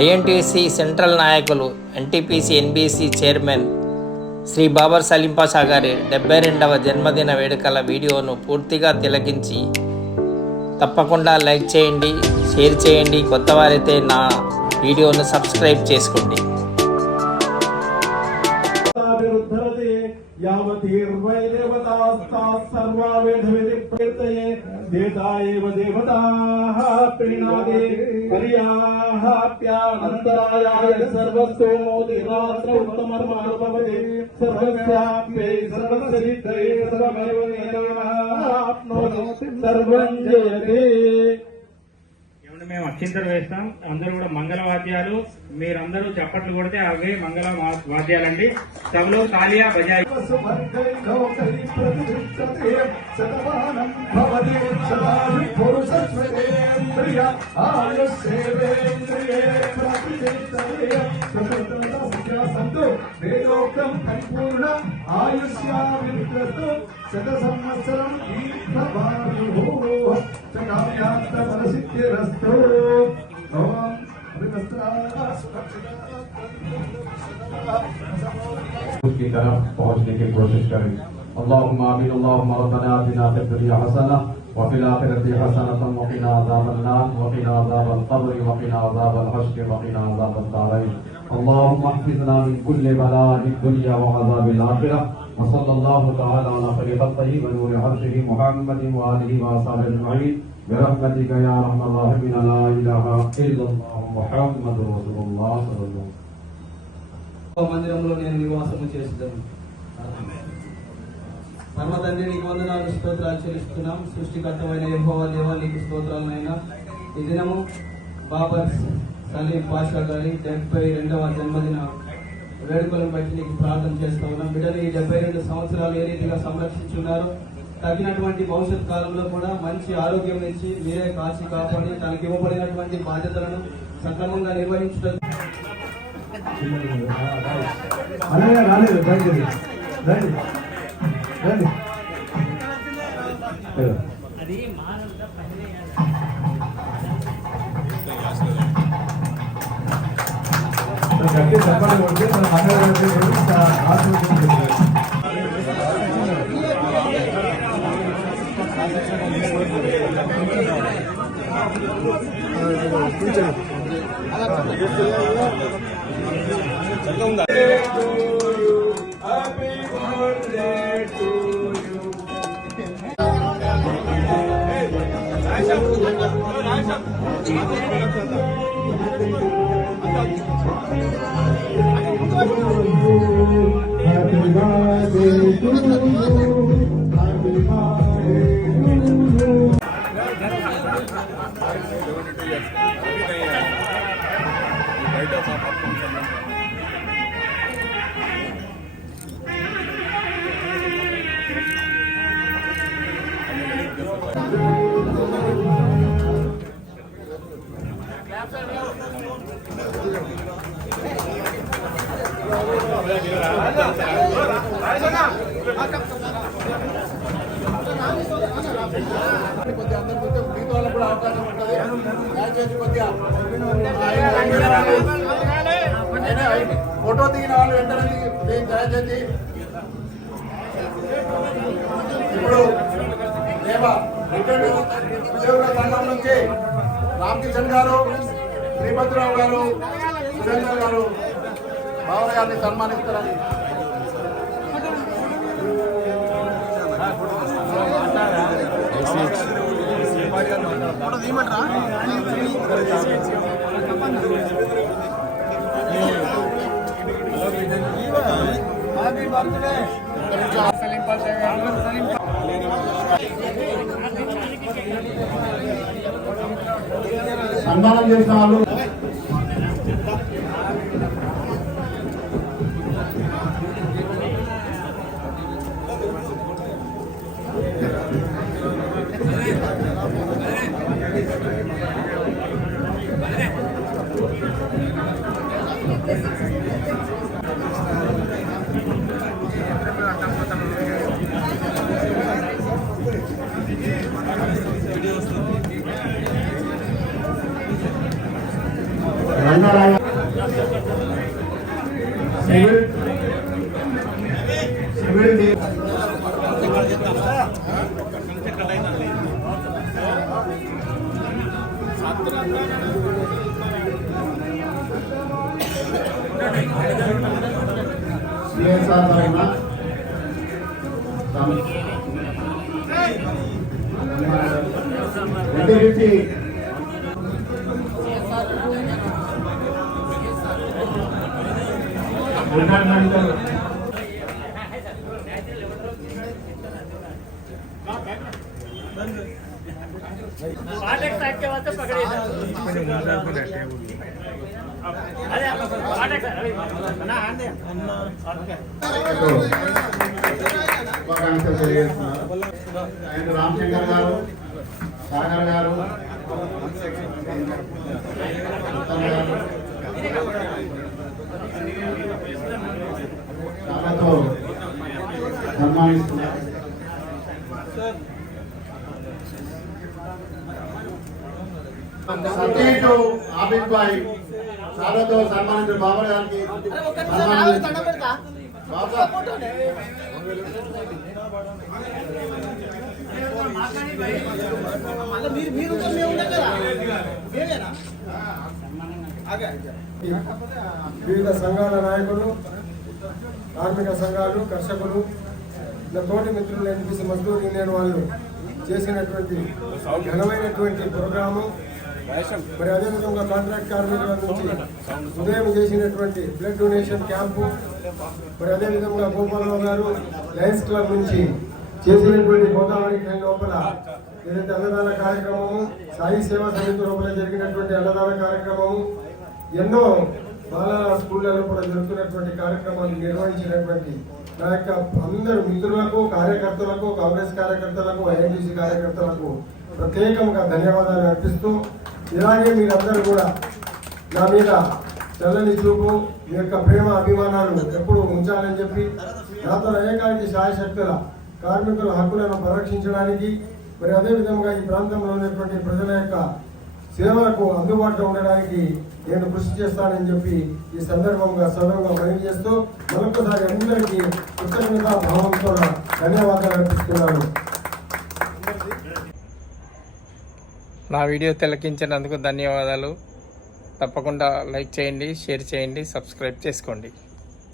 INTUC central నాయకులు, NTPC NBC chairman Shri Babar Salim Pasha గారి 72వ జన్మదిన వేడుకల వీడియోను పూర్తిగా తిలకించి తప్పకుండా లైక్ చేయండి, షేర్ చేయండి. కొత్త వారైతే నా వీడియోను సబ్స్క్రైబ్ చేసుకోండి. మేము అక్షింతలు వేస్తాం. అందరూ కూడా మంగళ వాద్యాలు, మీరందరూ చప్పట్లు కొడితే అవే మంగళ వాద్యాలండి. సభలో తాలియా బజాయి. उसकी तरफ पहुंचने की कोशिश करें. अल्लाहुम्मा आमीन. अल्लाहुम्मा रब्बना आतिना फिद दुनिया हसनह व फिल आखिरति हसनतन व क़िना अज़ाबन नार व क़िना अज़ाबल क़ब्र व क़िना अज़ाबल हश्र व क़िना अज़ाबत दारैन. अल्लाहुम्मा अहफ़िज़ना मिन कुल्लि बलाइद दुनिया व अज़ाबिल आखिरह. व सल्लल्लाहु तआला अला खैरि ख़ल्क़िही व नूरि अर्शिही मुहम्मदिन व आलिहि व अस्हाबिहि अजमईन برحمتك يا ارحم الراحمين. لا اله الا الله محمد رسول الله صلى الله عليه وسلم. మందిరంలో నేను నివాసము చేస్తాను. పరమతండ్రి నీకు వందనాలు, స్తోత్రాలు చెల్లిస్తున్నాం. సృష్టికర్తమైన యెహోవా దేవా నీకు స్తోత్రాలనైనా. ఈ దినము బాబర్ సలీం పాషా గారి 72వ జన్మదిన వేడుకలను బట్టి నీకు ప్రార్థన చేస్తా ఉన్నాం. బిడ్డలు ఈ 72 సంవత్సరాలు ఏ రీతిగా సంరక్షించున్నారు, తగినటువంటి భవిష్యత్ కాలంలో కూడా మంచి ఆరోగ్యం ఇచ్చి మీరే కాచి కాపాడి తనకి ఇవ్వబడినటువంటి బాధ్యతలను సక్రమంగా నిర్వహించడం. ఫోటో దిగిన వాళ్ళు వెంటనే దయచేసి ఇప్పుడు రిటైర్డ్ ఉద్యోగుల సంఘం నుంచి రామకిషన్ గారు, శ్రీపతిరావు గారు, సురేందర్ గారు బావన గారిని సన్మానిస్తారని. సన్మానం చేసిన వాళ్ళు రంగారాయ సివిల్ సిఎస్ఆర్ తరఫున NTPC environmental శుభాకాంక్షలు తెలియజేస్తున్నారు. అండ్ రామశంకర్ గారు, సాగర్ గారు, ఉత్తమ్ గారు చాలాతో సన్మానిస్తున్నారు. సత్యేటు ఆబిద్ భాయ్ చాలాతో సన్మానించిన బాబా గారికి వివిధ సంఘాల నాయకులు, కార్మిక సంఘాలు, కర్షకులు, నా తోటి మిత్రులు NTPC మజ్దూర్ యూనియన్ వాళ్ళు చేసినటువంటి ఘనమైనటువంటి ప్రోగ్రాము, మరి అదేవిధంగా కాంట్రాక్ట్ కార్మికుల నుంచి ఉదయం చేసినటువంటి బ్లడ్ డొనేషన్ క్యాంపు, మరి అదేవిధంగా గోపాలరావు గారు లయన్స్ క్లబ్ నుంచి చేసినటువంటి గోదావరి ఖండ్ లోపల ఏదైతే అన్నదాన కార్యక్రమము, సాయి సేవా సమితి లోపల జరిగినటువంటి అన్నదాన కార్యక్రమము, ఎన్నో బాలల స్కూళ్ళలో కూడా జరుగుతున్నటువంటి కార్యక్రమాలు నిర్వహించినటువంటి నా యొక్క అందరు మిత్రులకు, కార్యకర్తలకు, కాంగ్రెస్ కార్యకర్తలకు, INTC కార్యకర్తలకు ప్రత్యేకంగా ధన్యవాదాలు అర్పిస్తూ, ఇలాగే మీరందరూ కూడా నా మీద చల్లని చూపు, మీ యొక్క ప్రేమ అభిమానాలు ఎప్పుడు ఉంచాలని చెప్పి నాతో అనేకానికి శాయశక్తుల కార్మికుల హక్కులను పరిరక్షించడానికి, మరి అదేవిధంగా ఈ ప్రాంతంలో ఉన్నటువంటి ప్రజల యొక్క సేవలకు అందుబాటులో ఉండడానికి నేను కృషి చేస్తానని చెప్పి ఈ సందర్భంగా సదనంగా మనవి చేస్తూ మరొకసారి అందరికీ కృతజ్ఞతా భావంతో ధన్యవాదాలు అర్పిస్తున్నాను. నా వీడియో తిలకించినందుకు ధన్యవాదాలు. తప్పకుండా లైక్ చేయండి, షేర్ చేయండి, సబ్స్క్రైబ్ చేసుకోండి.